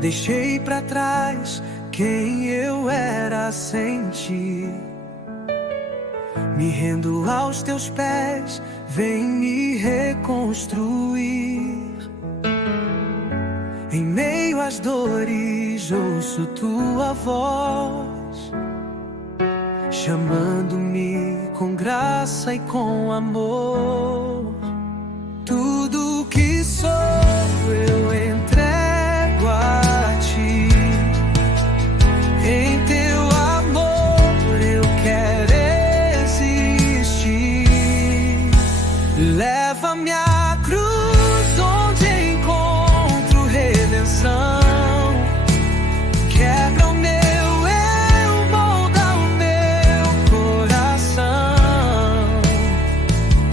Deixei pra trás quem eu era sem ti. Me rendo aos teus pés, vem me reconstruir. Em meio às dores ouço tua voz, chamando-me com graça e com amor. Tudo que sou eu entrego a ti. Em teu amor eu quero existir. Leva-me à cruz onde encontro redenção. Quebra o meu eu, molda o meu coração.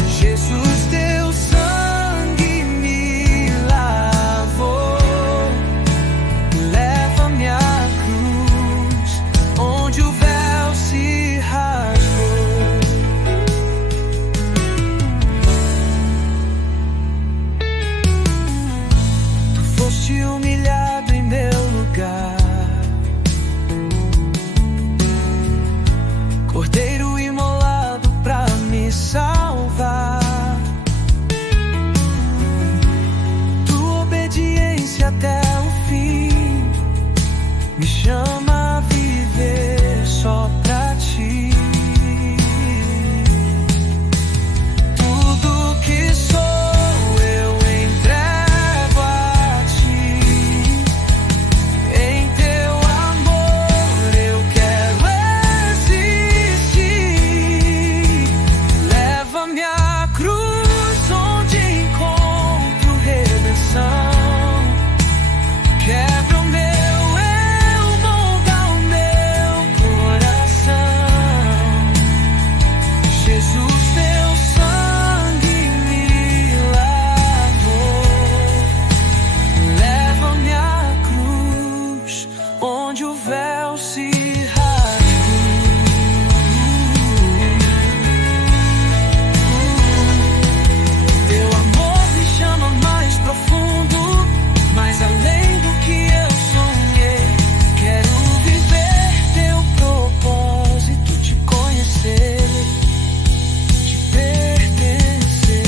Jesus, teu sangue me lavou. Leva-me à cruz onde o véu se rasgou. Tu foste humilhado em meu lugar, Cordeiro imolado pra me salvar. Tua obediência até o fim me chama a viver só pra ti. Tudo que sou eu entrego a ti. Em teu amor eu quero existir. Leva-me à cruz onde encontro redenção. Quebra o meu eu, molda o meu coração. Jesus, teu sangue me lavou. Leva-me à cruz onde o véu se rasgou. Teu amor me chama mais profundo, mais além do que eu sonhei. Quero viver teu propósito, te conhecer, te pertencer.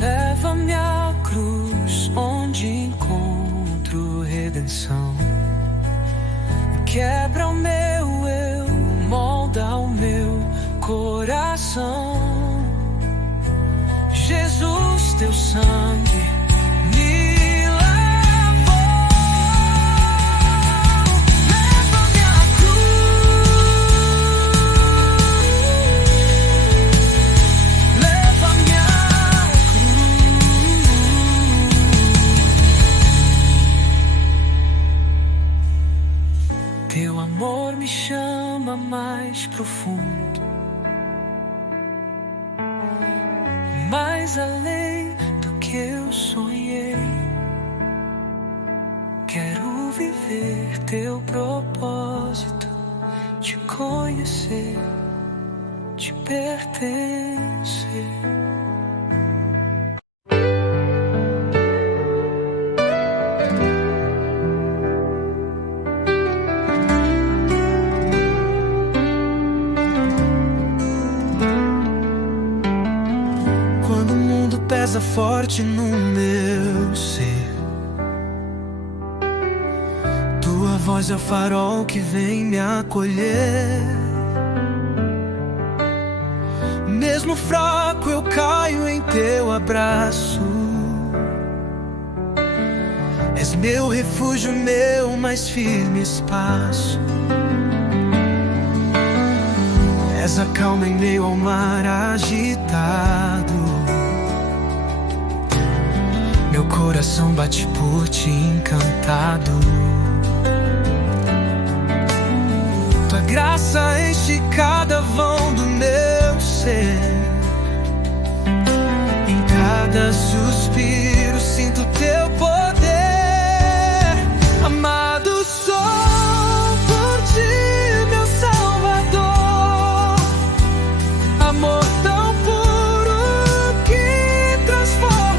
Leva-me à cruz onde encontro redenção. Quebra o meu eu, molda o meu coração. Jesus, teu sangue me lavou. Leva-me à cruz. Leva-me à cruz. Teu amor me chama mais profundo, mais além do que eu sonhei. Quero viver teu propósito, te conhecer, te pertencer. Quando o mundo pesa forte no meu ser, tua voz é o farol que vem me acolher. Mesmo fraco eu caio em teu abraço. És meu refúgio, meu mais firme espaço. És a calma em meio ao mar agitado. Meu coração bate por ti encantado. Tua graça enche cada vão do meu ser. Em cada suspiro sinto teu poder. Amado sou por ti, meu Salvador. Amor tão puro que transforma.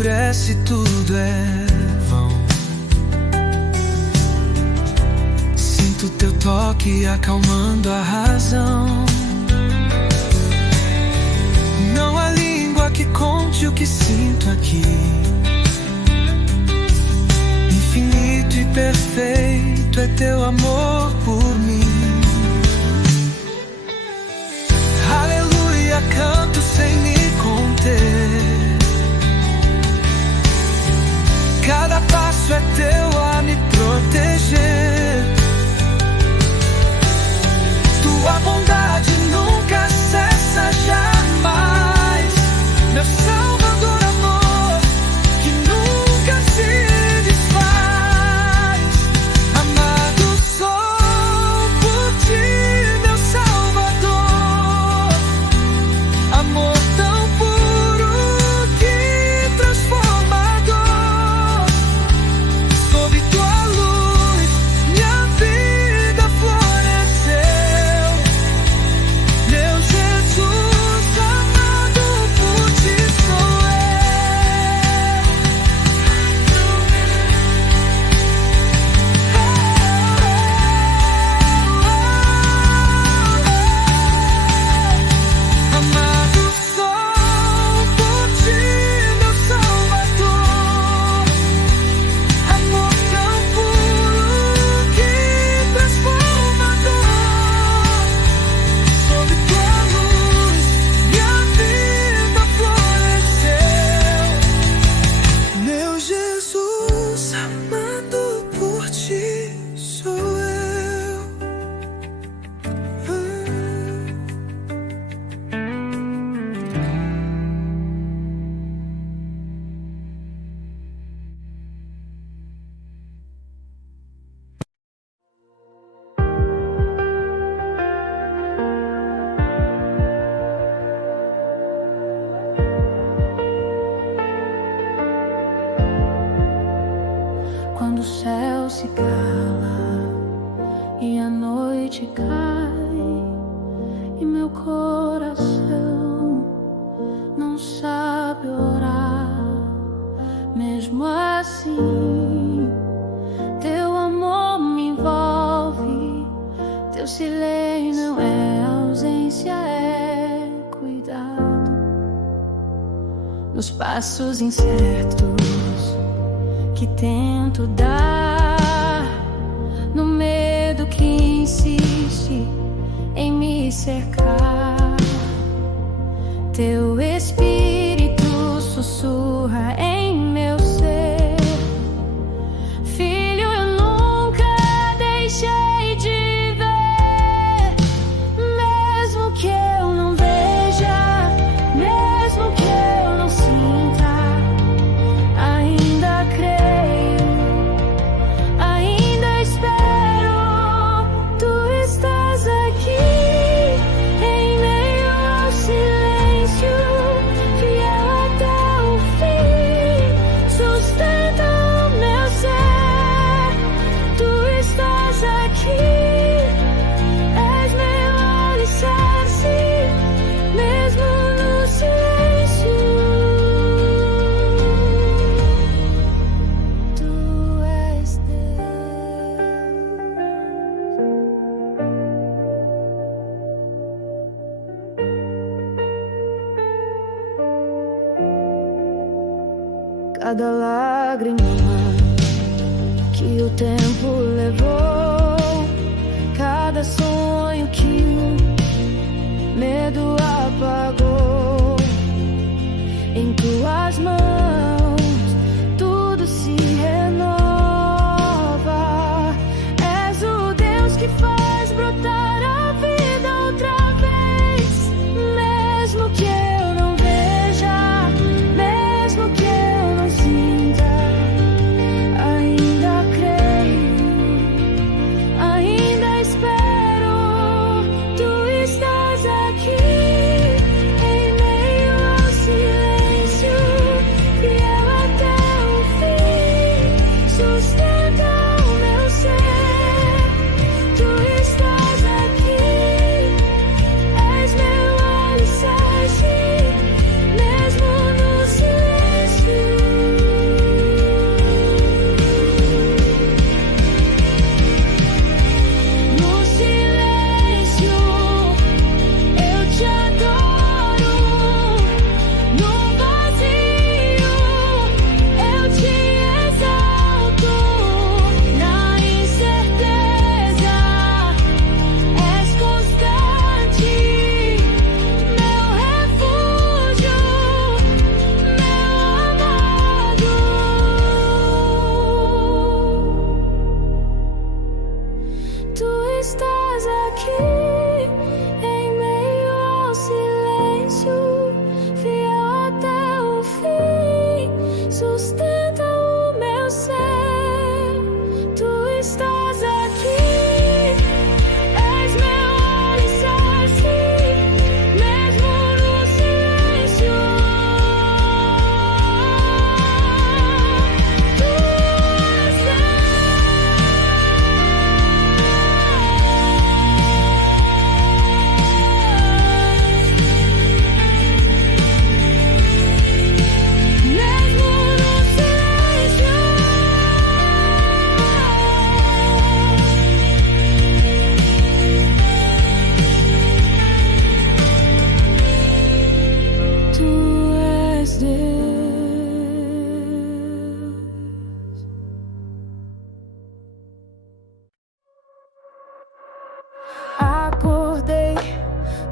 escurece, tudo é vão. Sinto teu toque acalmando a razão. Não há língua que conte o que sinto aqui. Infinito e perfeito é teu amor por mim. Aleluia, canto sem me conter. Cada passo é teu a me proteger. Tua bondade nunca cessa jamais. Meu Salvador, amor que nunca se desfaz. Amado sou por ti, meu Salvador. Amor tão puro que transformador. Sob tua luz minha vida floresceu. Meu Jesus, amado por ti sou eu. Amado sou por ti, meu Salvador. Amor tão puro que transformador. Sob tua luz minha vida floresceu. Meu Jesus, amado por ti sou eu. Quando o céu se cala e a noite cai e meu coração não sabe orar, mesmo assim teu amor me envolve. Teu silêncio não é ausência, é cuidado. Nos passos incertos que tento dar, no medo que insiste em me cercar, teu Espírito sussurra em meu ser. Filho, eu nunca deixei de ver, mesmo que eu não veja, mesmo que eu não sinta, ainda creio, ainda espero. Tu estás aqui em meio ao silêncio, fiel até o fim, sustenta o meu ser. Tu estás aqui, és meu alicerce, mesmo no silêncio. Tu és Deus. Cada lágrima que o tempo levou, cada sonho que o medo apagou, em tuas mãos tudo se renova. És o Deus que faz brotar a vida outra vez, mesmo que eu não veja, mesmo que eu não sinta, ainda creio,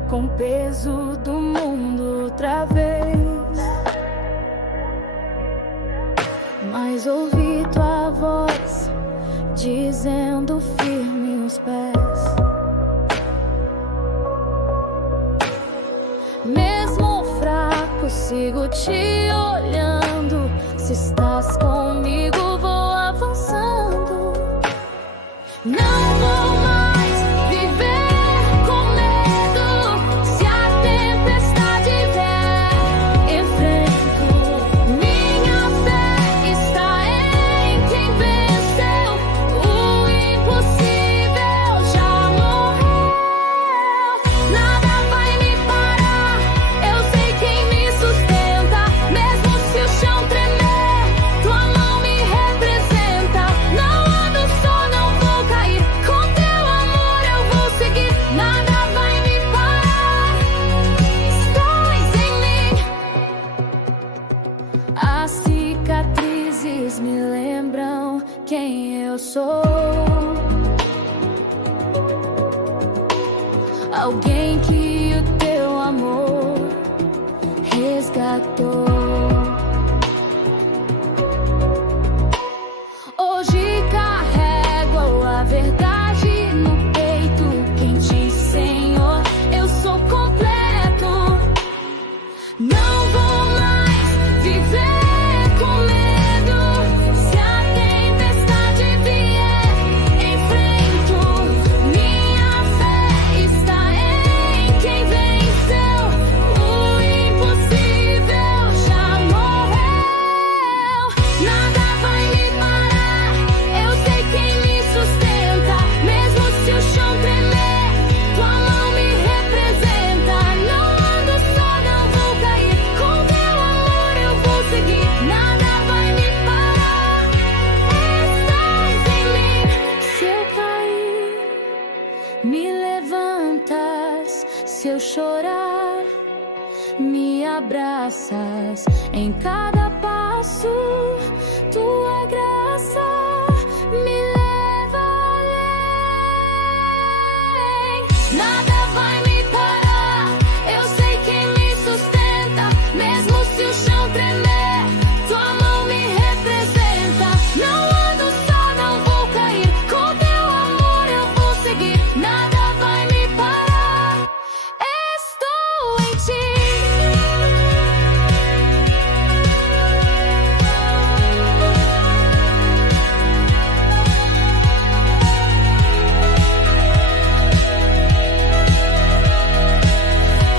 com o peso do mundo outra vez. Mas ouvi tua voz dizendo firme os pés. Mesmo fraco, sigo te olhando. Se estás comigo, vou avançando. Não vou mais viver com medo. Se a tempestade vier, enfrento. Minha fé está em quem venceu. O impossível já morreu. Nada vai me parar. Eu sei quem me sustenta. Mesmo se o chão tremer, tua mão me representa. Não ando só, não vou cair. Com teu amor eu vou seguir. Nada vai me parar. Estás em mim. As cicatrizes me lembram quem eu sou. Alguém que o teu amor resgatou. Hoje carrego a verdade no peito. Quem diz Senhor, eu sou completo. Não vou mais viver com medo. Se a tempestade vier, enfrento. Minha fé está em quem venceu. O impossível já morreu. Nada vai me parar. Eu sei quem me sustenta. Mesmo se o chão tremer, tua mão me representa. Não ando só, não vou cair. Com teu amor eu vou seguir. Nada vai me parar. Estás em mim. Se eu cair, me levantas. Se eu chorar, me abraças. Em cada passo, tua graça me leva além. Nada vai me parar. Eu sei quem me sustenta. Mesmo se o chão tremer, tua mão me representa. Não ando só, não vou cair. Com teu amor eu vou seguir. Nada vai me parar. Estou em ti.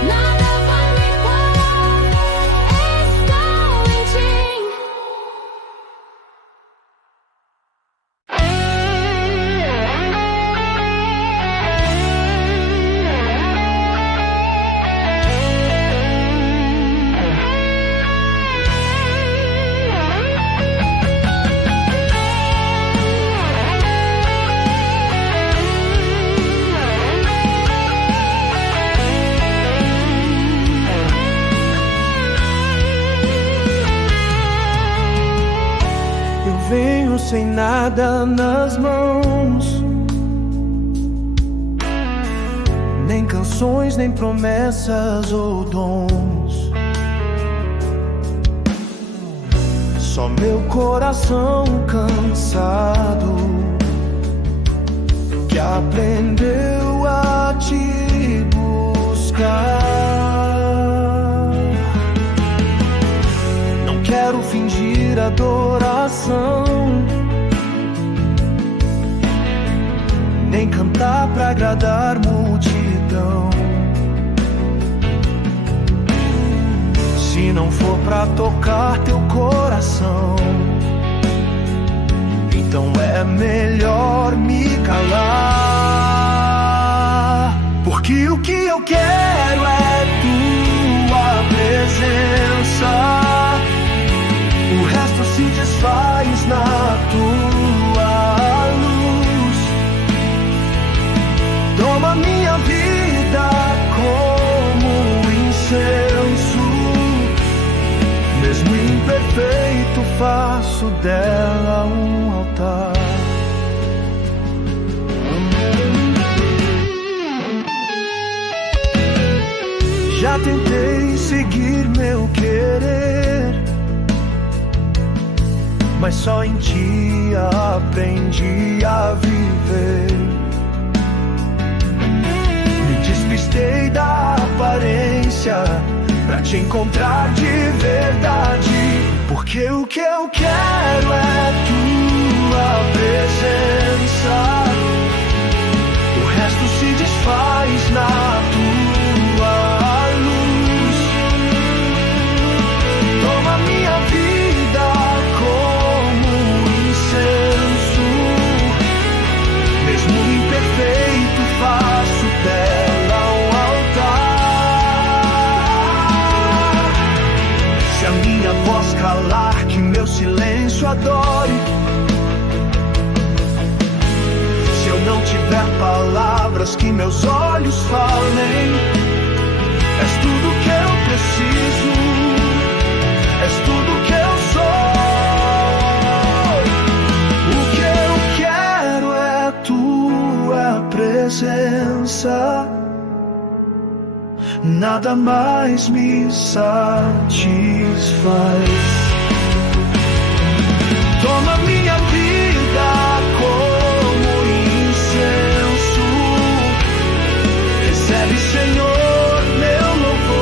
Nada vai me parar. Estou em ti. Eu venho sem nada nas mãos, nem canções, nem promessas ou dons. Só meu coração cansado que aprendeu a te buscar. Não quero fingir adoração, nem cantar pra agradar multidão. Se não for pra tocar teu coração, então é melhor me calar. Porque o que eu quero é tua presença. O resto se desfaz na tua luz. Toma minha vida como incenso. Mesmo imperfeito, faço dela um altar. Já tentei seguir meu querer, mas só em ti aprendi a viver. Me despistei da aparência pra te encontrar de verdade, porque o que eu quero é tua presença. O resto se desfaz na tua luz. Toma minha vida como incenso, mesmo imperfeito faço dela um altar. Se a minha voz calar, que meu silêncio adore. Se eu não tiver palavras, que meus olhos falem. És tudo que eu preciso, és tudo que eu sou. O que eu quero é tua presença, nada mais me satisfaz. Toma minha vida como incenso, recebe, Senhor, meu louvor.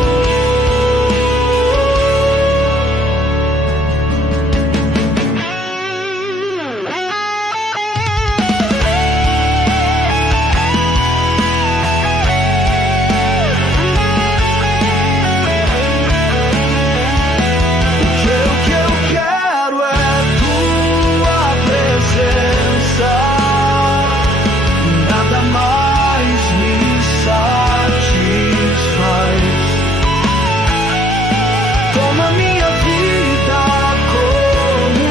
O que eu quero é tua presença, nada mais me satisfaz. Toma minha vida como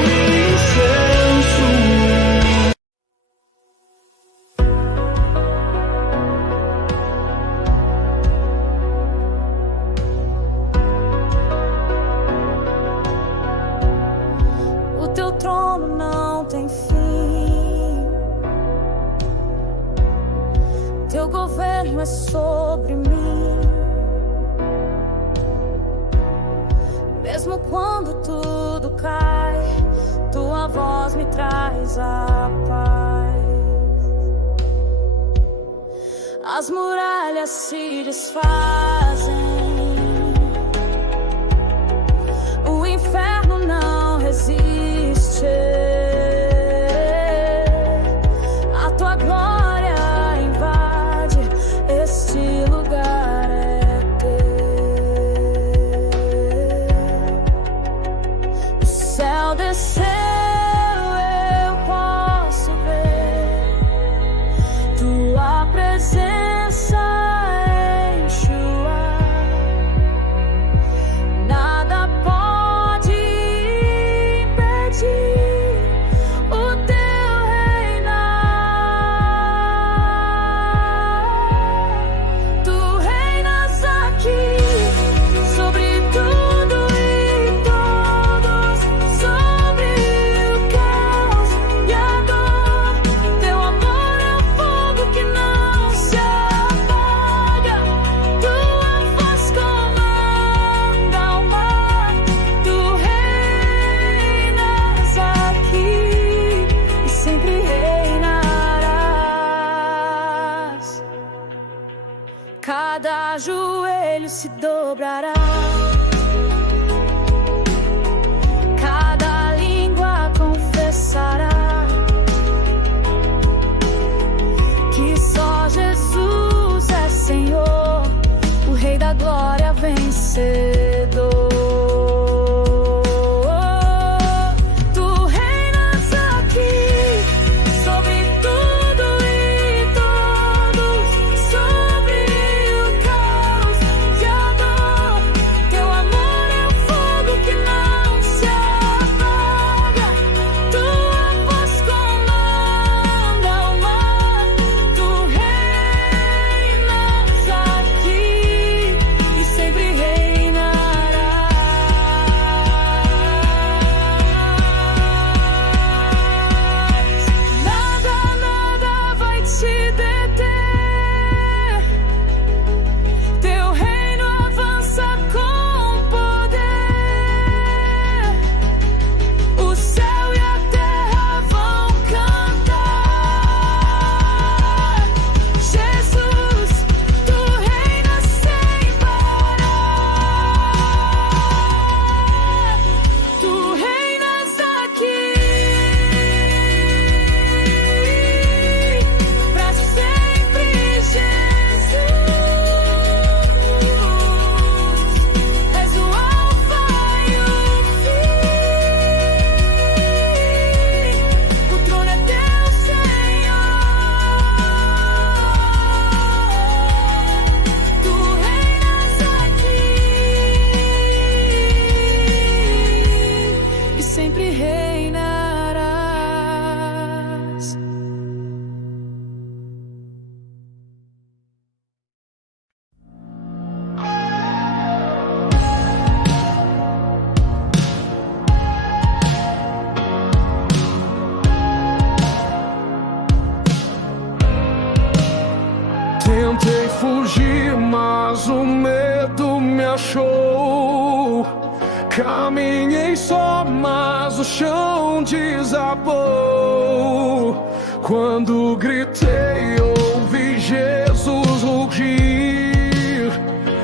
incenso. O teu trono não tem fim, teu governo é sobre mim. Mesmo quando tudo cai, tua voz me traz a paz. As muralhas se desfazem, o inferno não resiste. A tua glória invade, este lugar é teu. O céu desceu, eu posso ver tua presença enche o ar. Nada pode impedir o teu reinar. Tu reinas aqui sobre tudo e todos, sobre o caos e a dor. Teu amor é o fogo que não se apaga, tua voz comanda o mar. Tu reinas aqui e sempre reinarás. Cada joelho se dobrará, cada língua confessará que só Jesus é Senhor, o Rei da glória vencedor. Tu reinas aqui sobre tudo e todos, sobre o caos e a dor. Teu fugi, mas o medo me achou. Caminhei só, mas o chão desabou. Quando gritei, ouvi Jesus rugir: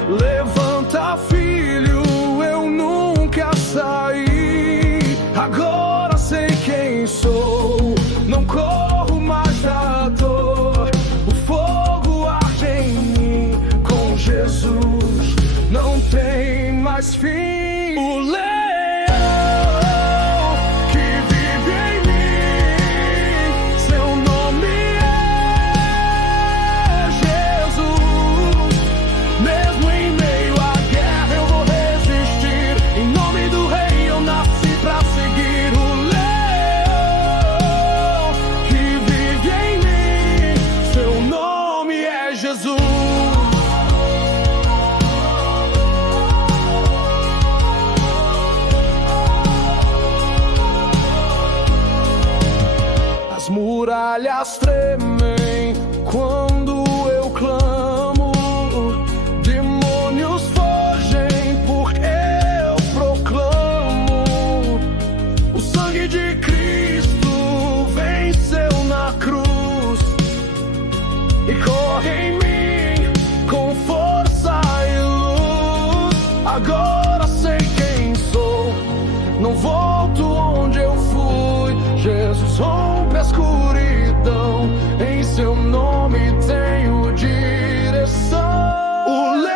levanta, filho, eu nunca saí. Agora sei quem sou, não corro mais da dor. O fogo arde em mim, com Jesus não tem mais fim. O leão que vive em mim, seu nome é Jesus. Mesmo em meio à guerra eu vou resistir. Em nome do Rei eu nasci pra seguir. O leão que vive em mim, seu nome é Jesus. As muralhas tremem quando eu clamo, demônios fogem porque eu proclamo. O sangue de Cristo venceu na cruz e corre em mim com força e luz. Agora sei quem sou, não volto onde eu fui. Jesus rompe a escuridão, em seu nome tenho direção. O leão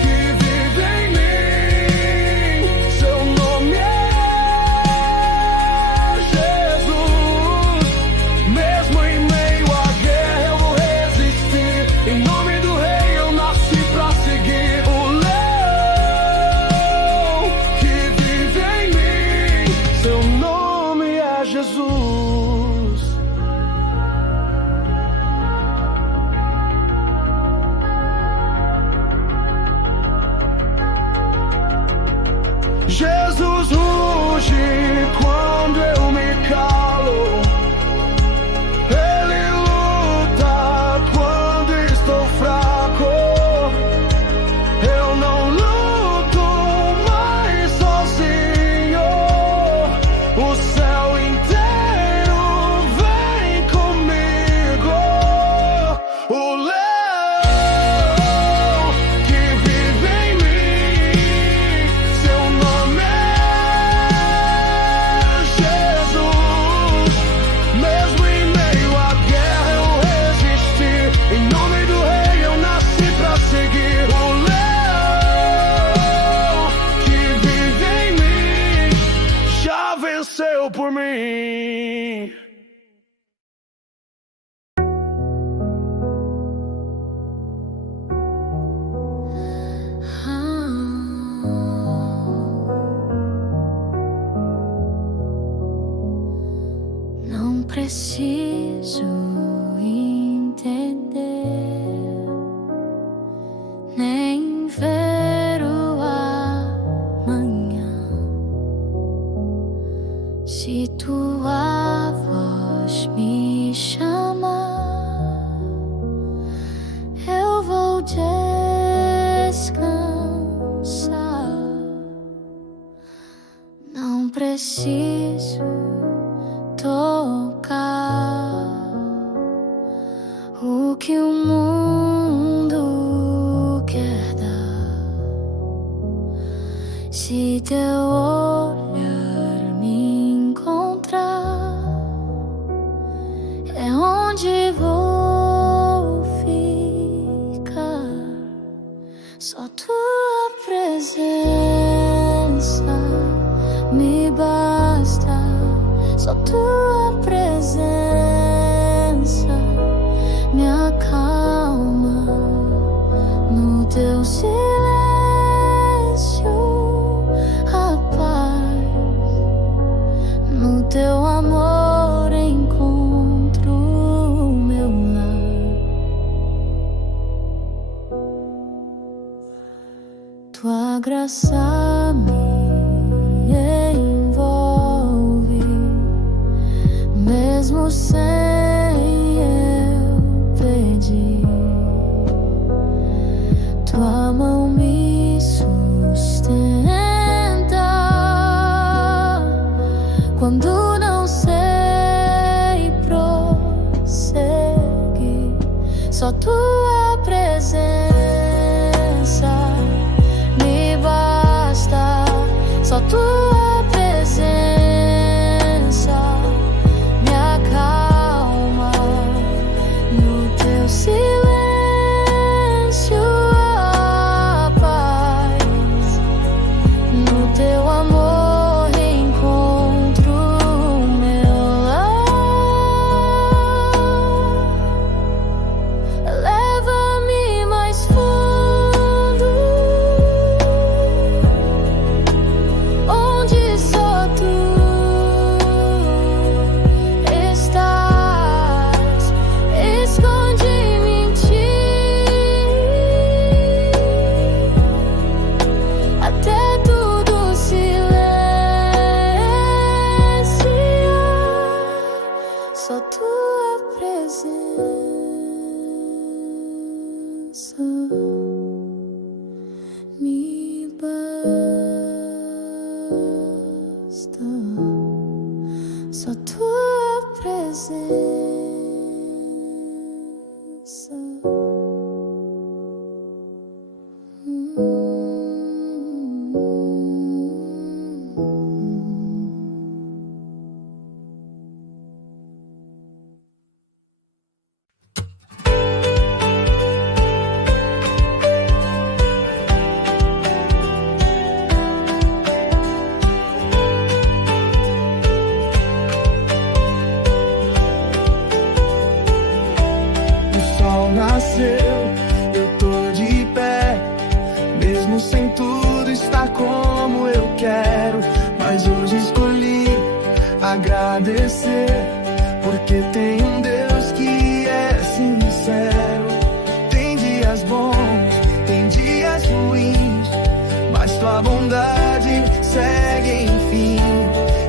que vive em mim, seu nome é Jesus. Mesmo em meio à guerra eu vou resistir. Em nome do Rei eu nasci pra seguir. O leão que vive em mim, seu nome é Jesus. Jesus ruge quando eu me calo. Ele luta quando estou fraco. Eu não luto mais sozinho. O céu inteiro vem comigo. O leão que vive em mim, seu nome é Jesus. Mesmo em meio à guerra eu resisti. Em nome do Rei eu nasci pra seguir. O leão que vive em mim já venceu por mim. Não preciso entender, nem ver o amanhã. Se tua voz me chamar, eu vou descansar. Não preciso tocar o que o mundo quer dar. Se teu olhar me encontrar, é onde vou ficar. Só tua presença me basta. Só tua presença me acalma. No teu silêncio a paz, no teu amor encontro o meu lar. Tua graça me envolve, mesmo sem eu pedir. tua presença me basta, só tua presença me acalma. No teu silêncio a paz, no teu amor encontro o meu lar. Leva-me mais fundo, onde só tu estás. Esconde-me em ti, até tudo silenciar. Só tua presença me basta, só tua presença. O sol nasceu, eu tô de pé. Mesmo sem tudo estar como eu quero, mas hoje escolhi agradecer, porque tem um Deus que é sincero. Tem dias bons, tem dias ruins, mas tua bondade segue enfim.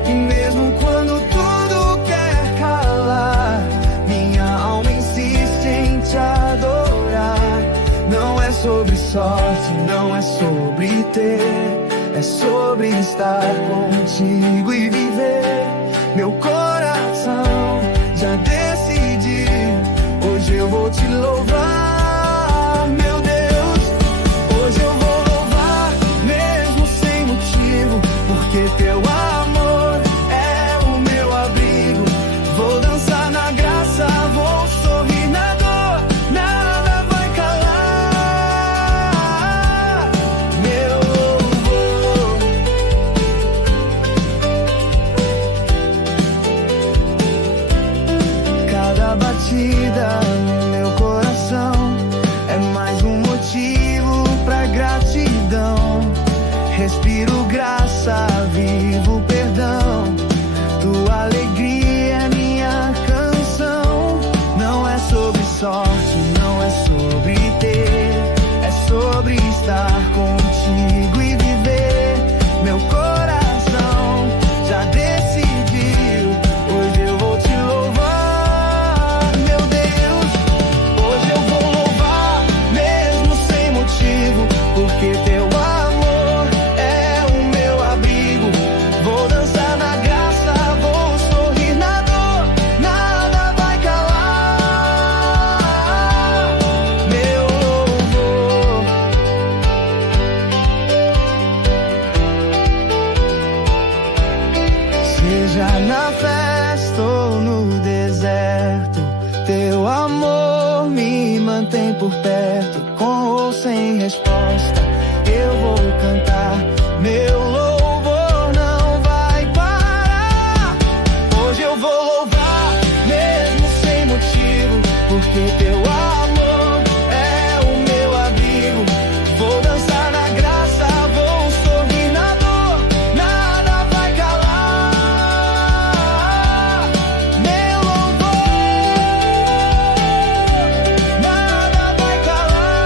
E mesmo quando tudo quer calar, minha alma insiste em te adorar. Não é sobre sorte, não é sobre ter, é sobre estar contigo e viver. Meu coração já decidiu, hoje eu vou te louvar, meu Deus. Hoje eu vou louvar, mesmo sem motivo, porque teu amor é o meu abrigo. Vou dançar na graça, vou sorrir na dor, nada vai calar meu louvor. Cada batida no meu coração é mais um motivo pra gratidão. Respiro graça, vivo perdão. Tua alegria é minha canção. Não é sobre sorte, não é sobre ter, é sobre estar contigo e viver. Meu coração já decidiu, hoje eu vou te louvar, meu Deus. Hoje eu vou louvar, mesmo sem motivo, porque teu amor é o meu abrigo. Vou dançar na graça, vou sorrir na dor, nada vai calar meu louvor. Seja na festa ou no deserto, teu amor me mantém por perto. Com ou sem resposta, eu vou cantar. Meu louvor não vai parar. Hoje eu vou louvar, mesmo sem motivo, porque teu amor é o meu abrigo. Vou dançar na graça, vou sorrir na dor, nada vai calar meu louvor, nada vai calar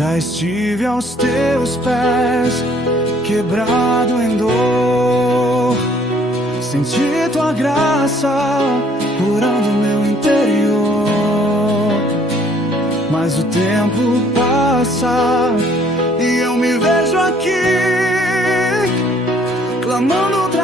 Já estive aos teus pés, quebrado em dor. Senti tua graça curando meu interior. Mas o tempo passa e eu me vejo aqui, clamando outra